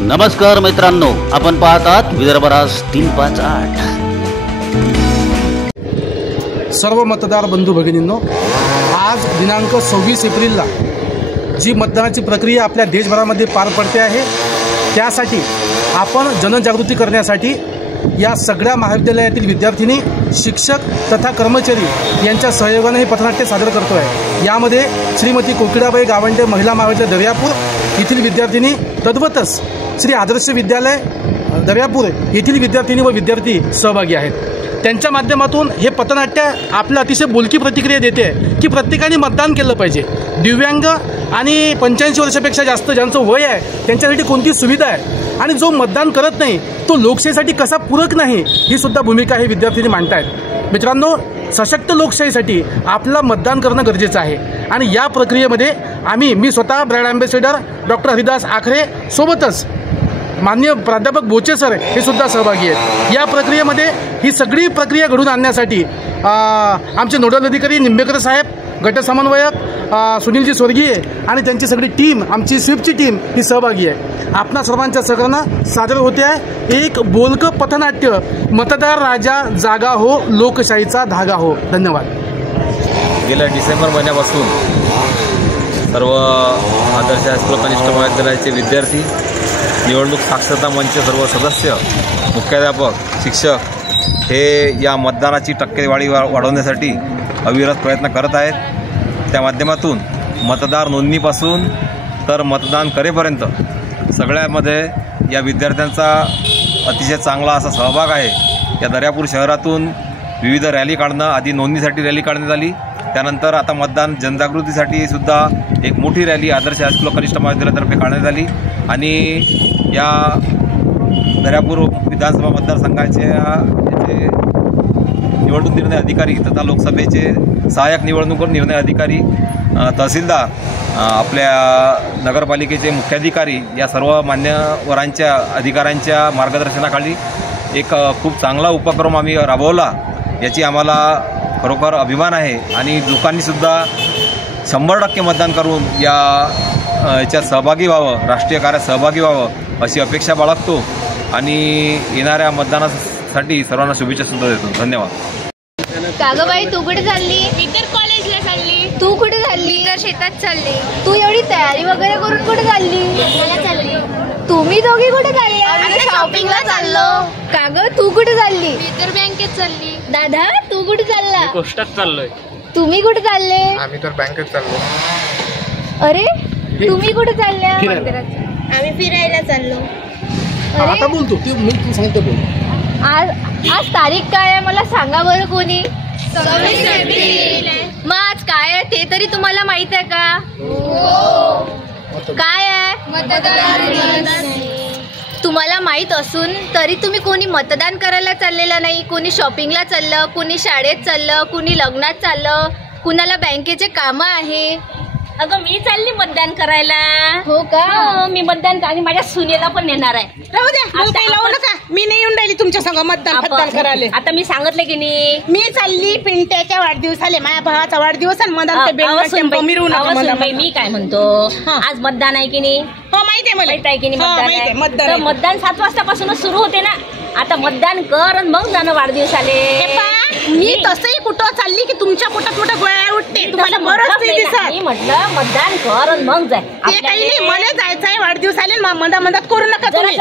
नमस्कार मित्रांनो, आपण पाहतात विदर्भ राज 358। सर्व मतदार बंधू भगिनींनो, आज दिनांक 26 एप्रिलला जी मतदानाची प्रक्रिया आपल्या देशभरामध्ये पार पडते आहे, त्यासाठी आपण जनजागृती करण्यासाठी या सगळ्या महाविद्यालयातील विद्यार्थिनी, शिक्षक तथा कर्मचारी यांच्या सहयोगाने हे पथनाट्य सादर करतो आहे। यामध्ये श्रीमती कोकिळाबाई गावंडे महिला महाविद्यालय दर्यापूर येथील विद्यार्थिनी, तद्वतच श्री आदर्श विद्यालय दर्यापूर येथील विद्यार्थिनी व विद्यार्थी सहभागी आहेत। त्यांच्या माध्यमातून हे पथनाट्य आपलं अतिशय बोलकी प्रतिक्रिया देते की प्रत्येकाने मतदान केलं पाहिजे। दिव्यांग आणि 85 वर्षापेक्षा जास्त ज्यांचं वय आहे त्यांच्यासाठी कोणती सुविधा आहे आणि जो मतदान करत नाही तो लोकशाहीसाठी कसा पूरक नाही, ही सुद्धा भूमिका हे विद्यार्थी मांडतायत। मित्रांनो, सशक्त लोकशाहीसाठी आपलं मतदान करणं गरजेचं आहे आणि या प्रक्रियेमध्ये मी स्वतः brand ambassador doctor Haridas Akhare सोबतच माननीय प्राध्यापक बोचे सर हे सुद्धा सहभागी आहेत। या प्रक्रियेमध्ये ही सगळी प्रक्रिया घडून आणण्यासाठी आमचे नोडल अधिकारी निंबेकर साहेब, गट समन्वयक सुनीलजी स्वर्गीय आणि त्यांची सगळी टीम, आमची स्वीपची टीम ही सहभागी आहे। आपणा सर्वांच्या सहकार्यानं सादर होते आहे एक बोलकं पथनाट्य, मतदार राजा जागा हो, लोकशाहीचा धागा हो। धन्यवाद। गेल्या डिसेंबर महिन्यापासून सर्व आदर्श हायस्कूल कनिष्ठ महाविद्यालयाचे विद्यार्थी, निवडणूक साक्षरता मंच सर्व सदस्य, मुख्याध्यापक, शिक्षक हे या मतदानाची टक्केवारी वाढवण्यासाठी अविरत प्रयत्न करत आहेत। त्या माध्यमातून मतदार नोंदणीपासून तर मतदान करेपर्यंत सगळ्यामध्ये या विद्यार्थ्यांचा अतिशय चांगला असा सहभाग आहे। या दर्यापूर शहरातून विविध रॅली काढणं, आधी नोंदणीसाठी रॅली काढण्यात आली, त्यानंतर आता मतदान जनजागृतीसाठी सुद्धा एक मोठी रॅली आदर्श हायस्कूल कनिष्ठ महाविद्यालयातर्फे काढण्यात आली आणि या दर्यापूर विधानसभा मतदारसंघाचे निवडणूक निर्णय अधिकारी तथा लोकसभेचे सहाय्यक निवडणूक निर्णय अधिकारी, तहसीलदार, आपल्या नगरपालिकेचे मुख्याधिकारी या सर्व मान्यवरांच्या अधिकाऱ्यांच्या मार्गदर्शनाखाली एक खूप चांगला उपक्रम आम्ही राबवला। याची आम्हाला खरोखर अभिमान आहे आणि लोकांनीसुद्धा 100% मतदान करून याच्यात सहभागी व्हावं, राष्ट्रीय कार्यात सहभागी व्हावं अशी अपेक्षा बाळगतो आणि येणाऱ्या मतदानासाठी सर्वांना शुभेच्छा सुद्धा देतो। धन्यवाद। कागबाई, तू कुठे चालली? मी तर कॉलेजला चालली। तू कुठे चालली? मी तर शेतात चालली। तू एवढी तयारी वगैरे करून कुठे चालली? चालली। तुम्ही दोघी कुठे चालल्या? आम्ही शॉपिंगला चाललो। काग, तू कुठे चालली? मी तर बँकेत चालली। दादा, तू कुठे चालला? पोस्टात चाललोय। तुम्ही कुठे चालले? आम्ही तर बँकेत चाललो। अरे, तुम्ही कुठे चालल्या? आम्ही फिरायला चाललो। आता बोलतो तू सांगतो बोल। आज तारीख काय आहे मला सांगा बरं कोणी? 26 एप्रिल। मग आज काय आहे ते तरी तुम्हाला माहित आहे का? काय आहे? मतदान। तुम्हाला माहित असून तरी तुम्ही कोणी मतदान करायला चाललेलं नाही, कोणी शॉपिंगला चाललं, कोणी शाळेत चाललं, कोणी लग्नात चाललं, कुणाला बँकेचे कामं आहे। अगं, मी चालली मतदान करायला। हो का? मी मतदान आणि माझ्या सुनेला पण नेणार आहे। राहू द्या, काही लावू नका। मी नाही येऊन राहिली तुमच्या संग मतदान करायला। आता मी सांगितलं की नाही, मी चालली पिंट्याच्या वाढदिवसाले, माझ्या भावाचा वाढदिवस आणि मी काय म्हणतो, आज मतदान आहे की नाही? हो, माहिती आहे मला, माहित आहे की नाही? मतदान आहे। मतदान तर मतदान 7 वाजतापासूनच सुरू होते ना। आता मतदान कर आणि मग जाणं वाढदिवसाले। मी तसंही कुठं चालली की तुमच्या पोटात कुठं गोळ्या उठते, तुम्हाला बरंच नाही दिसत। मी म्हटलं मतदान कर आणि मग जाय। ते काही नाही, मला जायचं आहे वाढदिवसाले, मधात करू नका तुम्ही।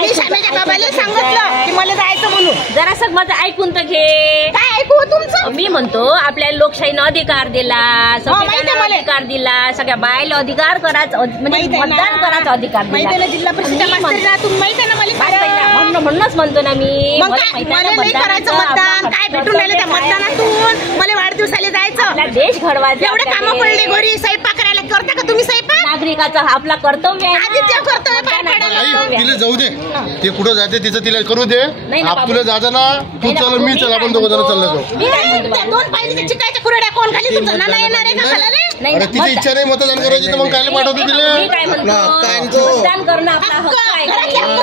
मी श्यामेच्या बाबाला सांगितलं की मला जायचं म्हणून। जरासं माझं ऐकून तर घे। काय ऐकू तुमचं? मी म्हणतो आपल्या लोकशाहीनं अधिकार दिला, संविधानानं अधिकार दिला, सगळ्या बायला अधिकार करायचा, म्हणजे मतदान करायचा अधिकार दिला। जिल्हा परिषद तुम्ही माहिती आहे ना मला, म्हणूनच म्हणतो ना मी, मला नाही करायचं मतदान। काय भेटून राहिलं त्या मतदानातून? मला वाढदिवसाला जायचं, आपला देश घडवायचा। एवढे कामं पडले घरी, स्वयंपाक करायला करता का तुम्ही स्वयंपाक? नागरिकाचा आपला कर्तव्य आहे। आदित्य कर्तव्य पार पाडायला। तिला जाऊ दे, ते कुठं जाते तिचं तिला करू दे। तुला जायचं ना, तू चल, मी चल, आपण दोघं जण चाललो जाऊ। 2 पाहिजे चिकायच्या कुरड्या कोण खाली? तुमचं नाना येणार आहे का खाला? अरे तिची इच्छा नाही मतदान करायची तर मग काय पाठवतो तिला? मी काय म्हणतो, मतदान करणं आपला हक्क आहे।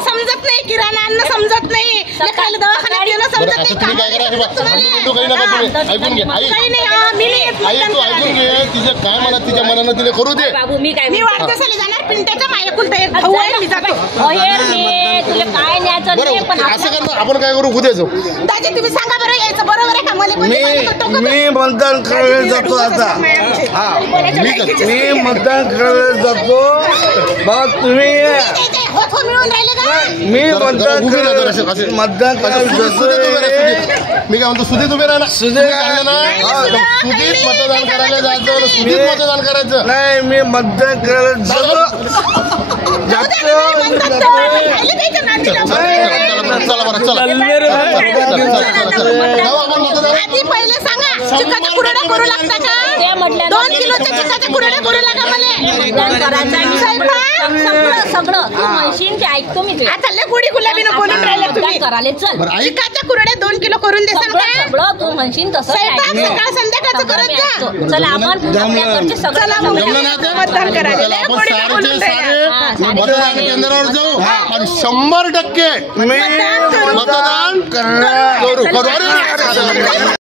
समजत नाही नाही, किराणा अन्न समजत नाही, लेकराला दवाखान्यात येणं समजत आता तुम्ही काय करा, काही नका तुम्ही ऐकून घे. आई काही नाही, मी नाही येत आई मतदान तू ऐकून करायला. घे, तिचं काय म्हणत तिच्या मनानं तिला करू दे. बाबू मी काय मी वाढदिवसाला जाणार, पिंट्याच्या मायाकुलता एक भाऊ आहे, मी जातो. अहेर मी तुला काय न्यायचं नाही पण बरं असं कर ना, आपण काय करू उद्या जाऊ. दादा तुम्ही सांगा बरं, यायचं बरोबर आहे का? मला मी मतदान करायला जातो आता. हा मी मतदान करायला जातो. बा तुम्ही मिळून राहिले का? मी मतदान करायला जातो. मी काय म्हणतो सुधीत उभे राहा ना. सुधीत काढलं ना, सुधीत मतदान करायला जायचं, सुधीत मतदान करायचं. नाही मी मतदान करायला जातो. चला बरं चला आधी पहिले सांगा, चिकाच्या कुरड्या करू लागता का? 2 किलोच्या चिकाच्या कुरड्या करू लागा मला. सगळं तू म्हणशील ते ऐकतो मी तुला. आता लय गुढी गुलाबीनं बोलून राहिले तुम्ही. करायला चल चिकाच्या कुरड्या 2 किलो करून देसान का? सगळं तू म्हणशील तसं स्वयंपाक सकाळ संध्याकाळचं करत जा. चला आपण आपल्या घरचे सगळं मतदान करायला लय आपण गोडीनं सारे बोलून राहिले. मतदान केंद्रावर जाऊ आणि 100% मी मतदान करू.